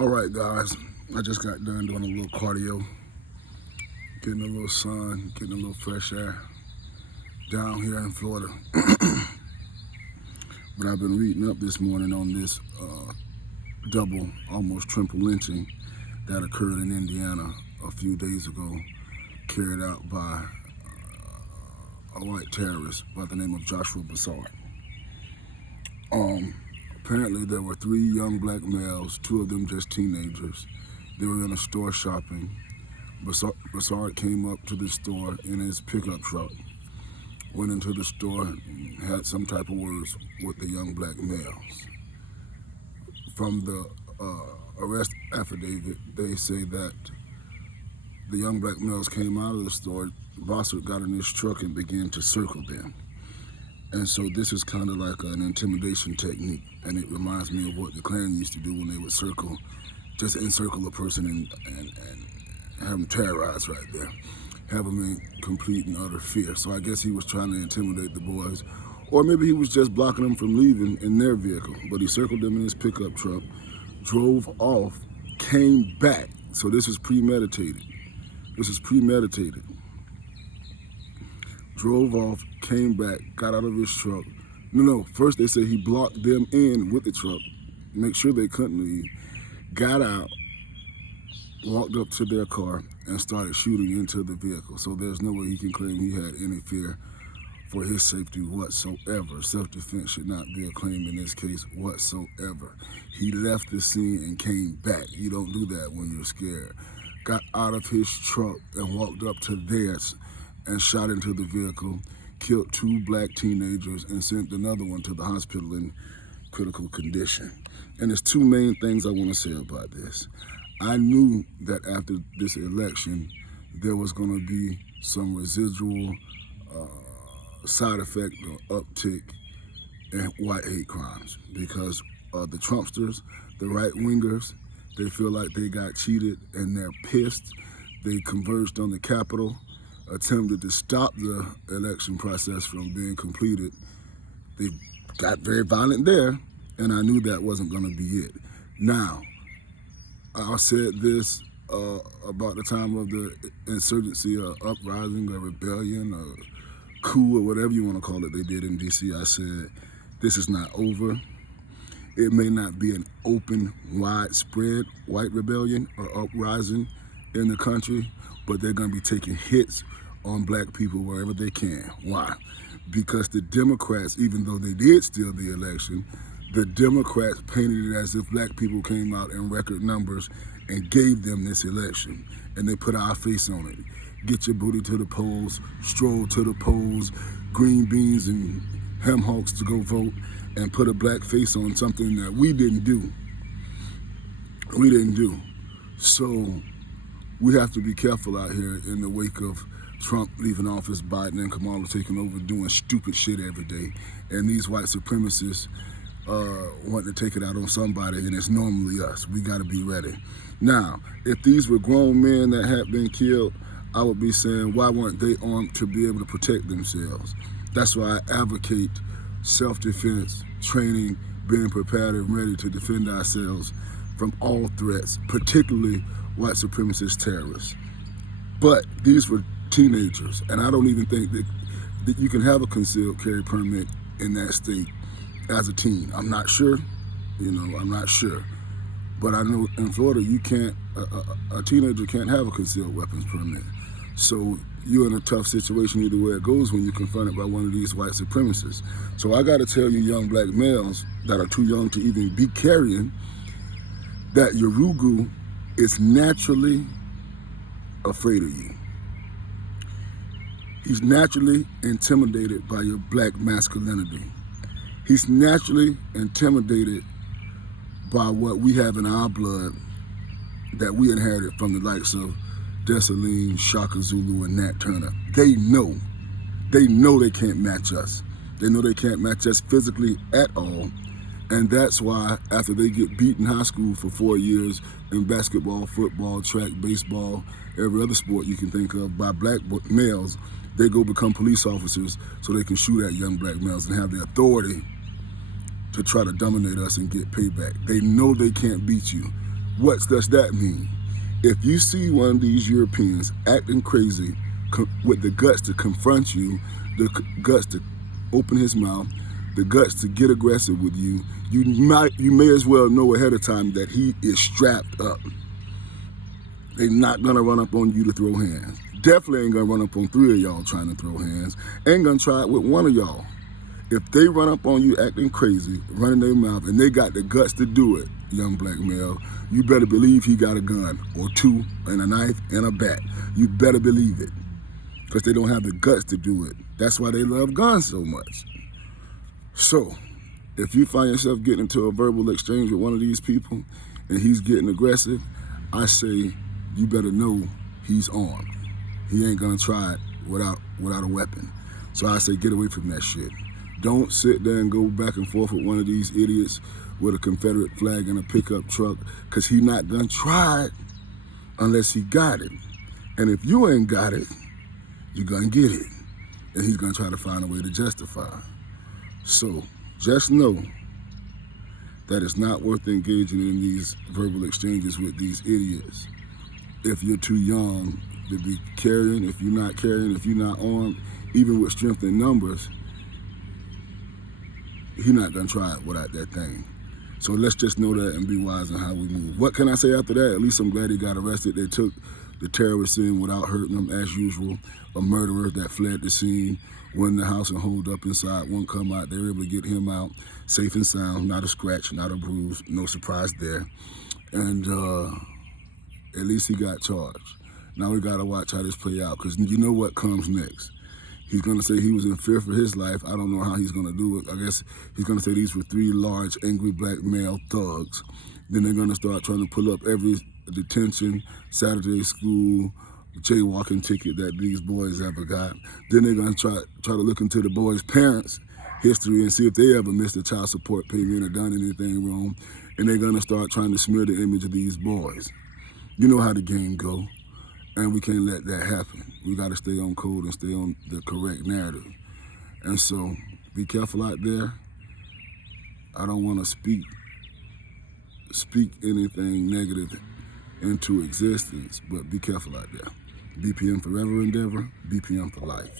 All right, guys, I just got done doing a little cardio, getting a little sun, getting a little fresh air down here in Florida. But I've been reading up this morning on this double, almost triple lynching that occurred in Indiana a few days ago, carried out by a white terrorist by the name of Joshua Bossard. Apparently there were 3 young black males, 2 of them just teenagers. They were in a store shopping. Bossard came up to the store in his pickup truck, went into the store, and had some type of words with the young black males. From the arrest affidavit, they say that the young black males came out of the store. Bossard got in his truck and began to circle them. And so this is kind of like an intimidation technique, and it reminds me of what the Klan used to do when they would circle, just encircle a person and have them terrorized right there, have them in complete and utter fear. So I guess he was trying to intimidate the boys, or maybe he was just blocking them from leaving in their vehicle, but he circled them in his pickup truck, drove off, came back. So this was premeditated. This is premeditated. Drove off, came back, got out of his truck. No, first they say he blocked them in with the truck, make sure they couldn't leave, got out, walked up to their car, and started shooting into the vehicle. So there's no way he can claim he had any fear for his safety whatsoever. Self-defense should not be a claim in this case whatsoever. He left the scene and came back. You don't do that when you're scared. Got out of his truck and walked up to theirs and shot into the vehicle, killed 2 black teenagers, and sent another one to the hospital in critical condition. And there's 2 main things I want to say about this. I knew that after this election, there was going to be some residual side effect or uptick in white hate crimes, because the Trumpsters, the right-wingers, they feel like they got cheated and they're pissed. They converged on the Capitol, attempted to stop the election process from being completed. They got very violent there, and I knew that wasn't going to be it. Now, I said this about the time of the insurgency, or uprising, or rebellion, or coup, or whatever you want to call it, they did in D.C. I said, this is not over. It may not be an open, widespread white rebellion or uprising in the country, but they're going to be taking hits on black people wherever they can. Why? Because the Democrats, even though they did steal the election, the Democrats painted it as if black people came out in record numbers and gave them this election, and they put our face on it. Get your booty to the polls, stroll to the polls, green beans and ham hocks to go vote, and put a black face on something that we didn't do. We didn't do. So we have to be careful out here in the wake of Trump leaving office, Biden and Kamala taking over, doing stupid shit every day, and these white supremacists wanting to take it out on somebody, and it's normally us. We got to be ready. Now, if these were grown men that had been killed, I would be saying, why weren't they armed to be able to protect themselves? That's why I advocate self-defense, training, being prepared and ready to defend ourselves from all threats, particularly white supremacist terrorists. But these were teenagers, and I don't even think that you can have a concealed carry permit in that state as a teen. I'm not sure, I'm not sure. But I know in Florida, you can't, a teenager can't have a concealed weapons permit. So you're in a tough situation either way it goes when you're confronted by one of these white supremacists. So I gotta tell you young black males that are too young to even be carrying, that your Rugu is naturally afraid of you. He's naturally intimidated by your black masculinity. He's naturally intimidated by what we have in our blood that we inherited from the likes of Dessalines, Shaka Zulu, and Nat Turner. They know they can't match us. They know they can't match us physically at all. And that's why after they get beat in high school for 4 years in basketball, football, track, baseball, every other sport you can think of, by black males, they go become police officers so they can shoot at young black males and have the authority to try to dominate us and get payback. They know they can't beat you. What does that mean? If you see one of these Europeans acting crazy with the guts to confront you, the guts to open his mouth, the guts to get aggressive with you, you may as well know ahead of time that he is strapped up. They're not gonna run up on you to throw hands. Definitely ain't gonna run up on 3 of y'all trying to throw hands. Ain't gonna try it with 1 of y'all. If they run up on you acting crazy, running their mouth, and they got the guts to do it, young black male, you better believe he got a gun or 2 and a knife and a bat. You better believe it, because they don't have the guts to do it. That's why they love guns so much. So, if you find yourself getting into a verbal exchange with one of these people and he's getting aggressive, I say you better know he's armed. He ain't gonna try it without a weapon. So I say get away from that shit. Don't sit there and go back and forth with one of these idiots with a Confederate flag in a pickup truck, because he not gonna try it unless he got it. And if you ain't got it, you're gonna get it. And he's gonna try to find a way to justify. So just know that it's not worth engaging in these verbal exchanges with these idiots. If you're too young to be carrying, if you're not carrying, if you're not armed, even with strength in numbers, he's not gonna try it without that thing. So let's just know that and be wise in how we move. What can I say after that? At least I'm glad he got arrested. They took the terrorist in without hurting him, as usual. A murderer that fled the scene, went in the house and holed up inside, won't come out. They were able to get him out safe and sound, not a scratch, not a bruise, no surprise there. And at least he got charged. Now we gotta watch how this play out, because you know what comes next. He's gonna say he was in fear for his life. I don't know how he's gonna do it. I guess he's gonna say these were 3 large, angry black male thugs. Then they're gonna start trying to pull up every detention, Saturday school, jaywalking ticket that these boys ever got. Then they're gonna try to look into the boys' parents' history and see if they ever missed a child support payment or done anything wrong. And they're gonna start trying to smear the image of these boys. You know how the game go. And we can't let that happen. We gotta stay on code and stay on the correct narrative. And so, be careful out there. I don't wanna speak anything negative into existence, but be careful out there. BPM forever endeavor, BPM for life.